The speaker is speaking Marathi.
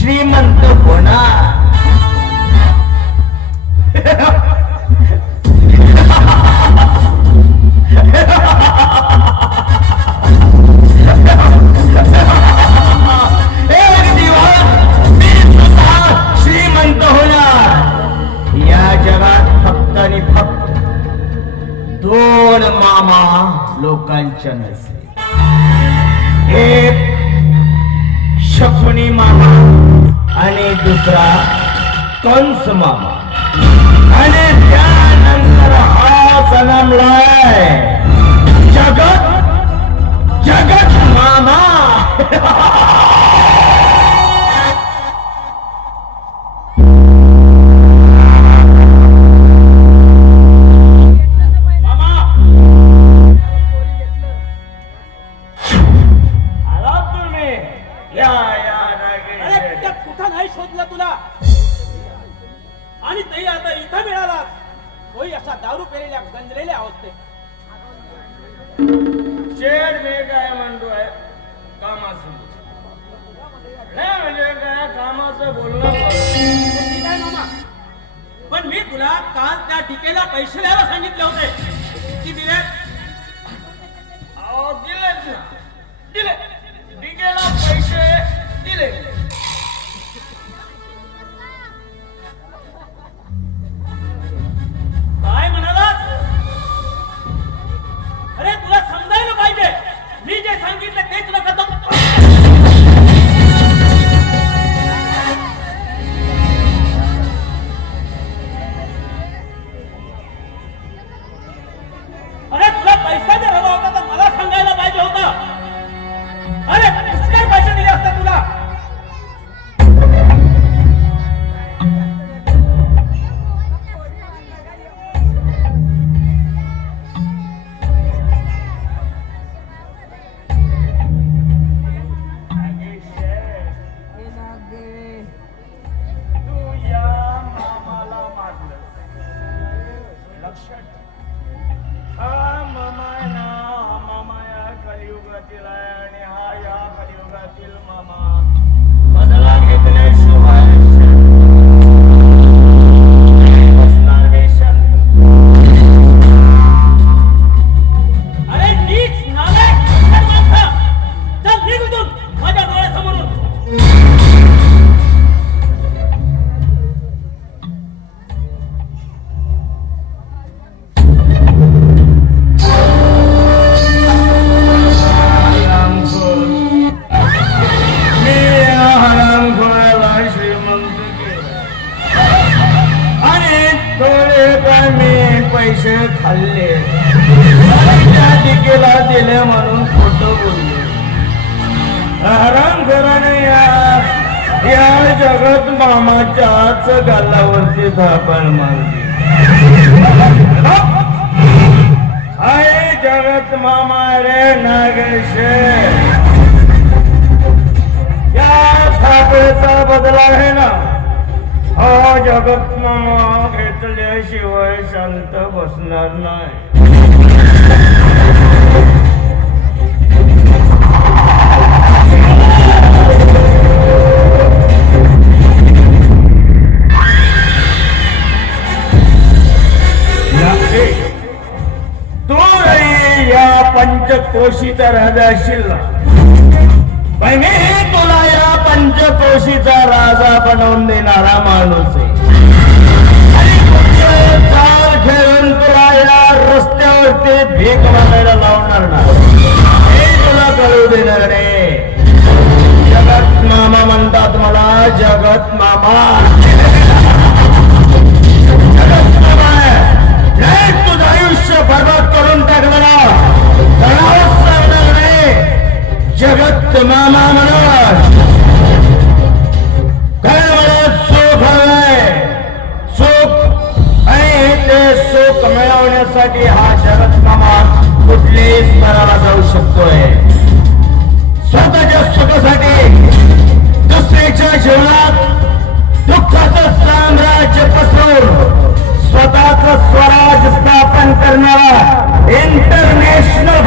श्रीमंत होणार. श्रीमंत होणार. या जगात फक्त आणि फक्त दोन मामा लोकांच्या नसले. एक शकुनी मामा आणि दुसरा कंस मामा. आणि त्यानंतर हा जन्मलाय जगत जगत मामा. आणि तई आता इथं मिळाला होई असा दारू पेलेल्या गंजलेल्या अवस्थेत. शेर मी काय म्हणतोय कामाचं नाही म्हणजे काय कामाचं बोलणं ठीक आहे मामा, पण मी तुला काल त्या टिकेला पैसे द्यायला सांगितले होते. किती दिले? अहो दिलेच ना. दिले टिकेला पैसे दिले. काय म्हणाला? अरे तुला समजायला पाहिजे, मी जे सांगितलं तेच तुला करतो. अरे तुला पैसा जर हवा होता तर मला सांगायला पाहिजे होता. अरे काय पैसे दिले असतात तुला? पैसे खाल्ले त्या टिकेला दिले म्हणून खोटं बोलले. हरामखोराने या जगत मामाच्याच गालावरती धापण मारली. हाय जगत मामा रे नागेशे, या थापेचा बदला आहे ना. हा जगत मामा घेतल्याशिवाय शांत बसणार नाही. तू या पंचकोशीचा राजा असशील ना, पण मी तुला या पंचकोशीचा राजा बनवून देणारा माणूस आहे. चाल खेळून तुला या रस्त्यावरती भीक मागायला लावणार ना, हे तुला कळू देणार रे. जगत मामा म्हणतात मला, जगत मामा. जगत मामा नाही तुझं आयुष्य बर्बाद करून टाकणारा जगत मामा म्हणत काय म्हणत सुख हवंय. सुख आणि ते सुख मिळवण्यासाठी हा जगत मामा कुठल्याही स्तराला जाऊ शकतोय. स्वतःच्या सुखासाठी दुसऱ्याच्या जीवनात दुःखाचं साम्राज्य पसरून स्वतःच स्वराज स्थापन करणारा इंटरनॅशनल